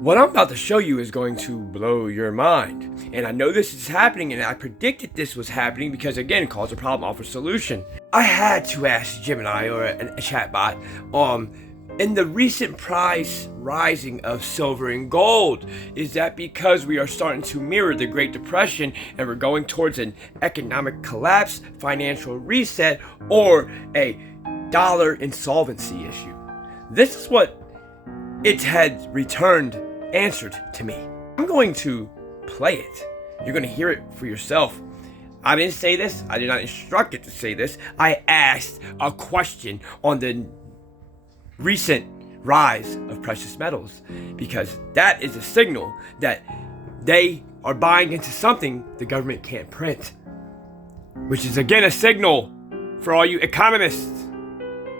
What I'm about to show you is going to blow your mind. And I know this is happening, and I predicted this was happening because, again, cause a problem, offer solution. I had to ask Gemini or a chatbot, in the recent price rising of silver and gold, is that because we are starting to mirror the Great Depression and we're going towards an economic collapse, financial reset, or a dollar insolvency issue? This is what it had answered to me. I'm going to play it. You're going to hear it for yourself. I didn't say this. I did not instruct it to say this. I asked a question on the recent rise of precious metals because that is a signal that they are buying into something the government can't print, which is again a signal for all you economists.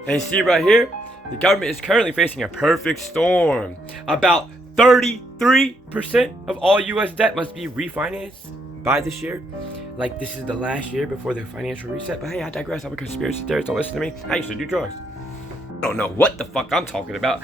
And you see right here, the government is currently facing a perfect storm. About 33% of all U.S. debt must be refinanced by this year. Like this is the last year before the financial reset. But hey, I digress. I'm a conspiracy theorist. Don't listen to me. I used to do drugs. I don't know what the fuck I'm talking about.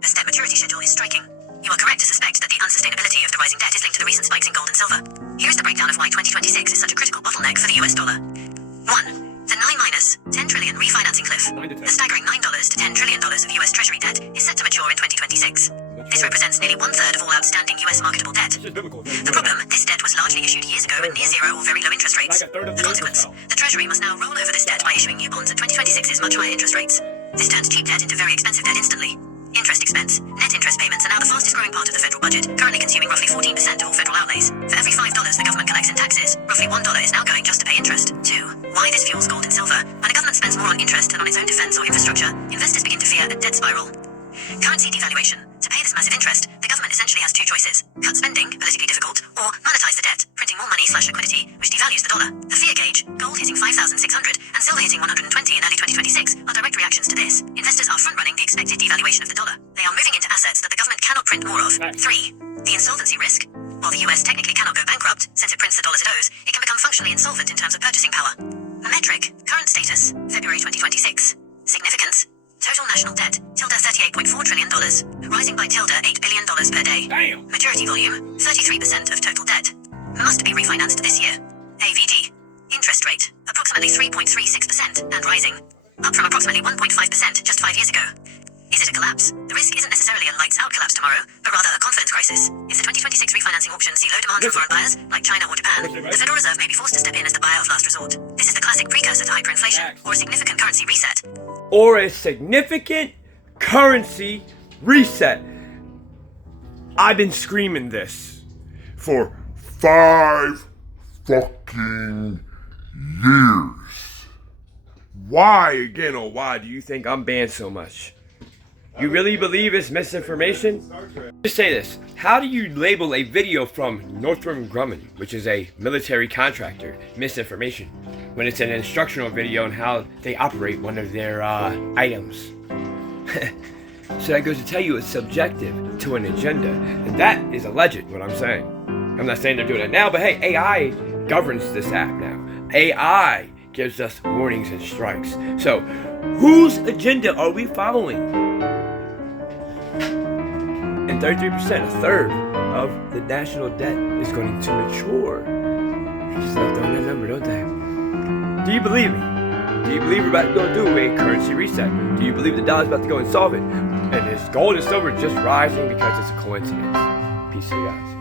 This debt maturity schedule is striking. You are correct to suspect that the unsustainability of the rising debt is linked to the recent spikes in gold and silver. Here's the breakdown of why 2026 is such a critical bottleneck for the US dollar. 1. The 9-10 trillion refinancing cliff. The staggering $9 to $10 trillion of US Treasury debt is set to mature in 2026. This represents nearly 1/3 of all outstanding US marketable debt. The problem, this debt was largely issued years ago at near zero or very low interest rates. The consequence, the Treasury must now roll over this debt by issuing new bonds at 2026's much higher interest rates. This turns cheap debt into very expensive debt instantly. Interest expense. Net interest payments are now the fastest growing part of the federal budget, currently consuming roughly 14% of all federal outlays. For every $5 the government collects in taxes, roughly $1 is now going just to pay interest. 2. Why this fuels gold and silver? When a government spends more on interest than on its own defense or infrastructure, investors begin to fear a debt spiral. Currency devaluation. To pay this massive interest, the government essentially has two choices. Cut spending, politically difficult, or monetize the debt, printing more money/liquidity, which devalues the dollar. The fear gauge, gold hitting 5,600 and silver hitting 120 in early 2026, are direct reactions to this. Investors are front-running the expected devaluation of the dollar. They are moving into assets that the government cannot print more of. 3. The insolvency risk. While the US technically cannot go bankrupt, since it prints the dollars it owes, it can become functionally insolvent in terms of purchasing power. A metric, current status, February 2026. Significance. Total national debt, $38.4 trillion, rising by $8 billion per day. Damn. Maturity volume, 33% of total debt. Must be refinanced this year. AVD. Interest rate, approximately 3.36% and rising, up from approximately 1.5% just 5 years ago. Is it a collapse? The risk isn't necessarily a lights-out collapse tomorrow, but rather a confidence crisis. If the 2026 refinancing auctions see low demand from foreign buyers, like China or Japan, the Federal Reserve may be forced to step in as the buyer of last resort. This is the classic precursor to hyperinflation, or a significant currency reset. Or a significant currency reset. I've been screaming this for 5 fucking years. Why again, or why do you think I'm banned so much? You really believe it's misinformation? Just say this. How do you label a video from Northrop Grumman, which is a military contractor, misinformation, when it's an instructional video on how they operate one of their items? So that goes to tell you it's subjective to an agenda. And that is alleged, what I'm saying. I'm not saying they're doing it now, but hey, AI governs this app now. AI gives us warnings and strikes. So whose agenda are we following? And 33%, a third of the national debt is going to mature. They just left on that number, don't they? Do you believe me? Do you believe we're about to go do a currency reset? Do you believe the dollar's about to go insolvent? And is gold and silver just rising because it's a coincidence? Peace to you guys.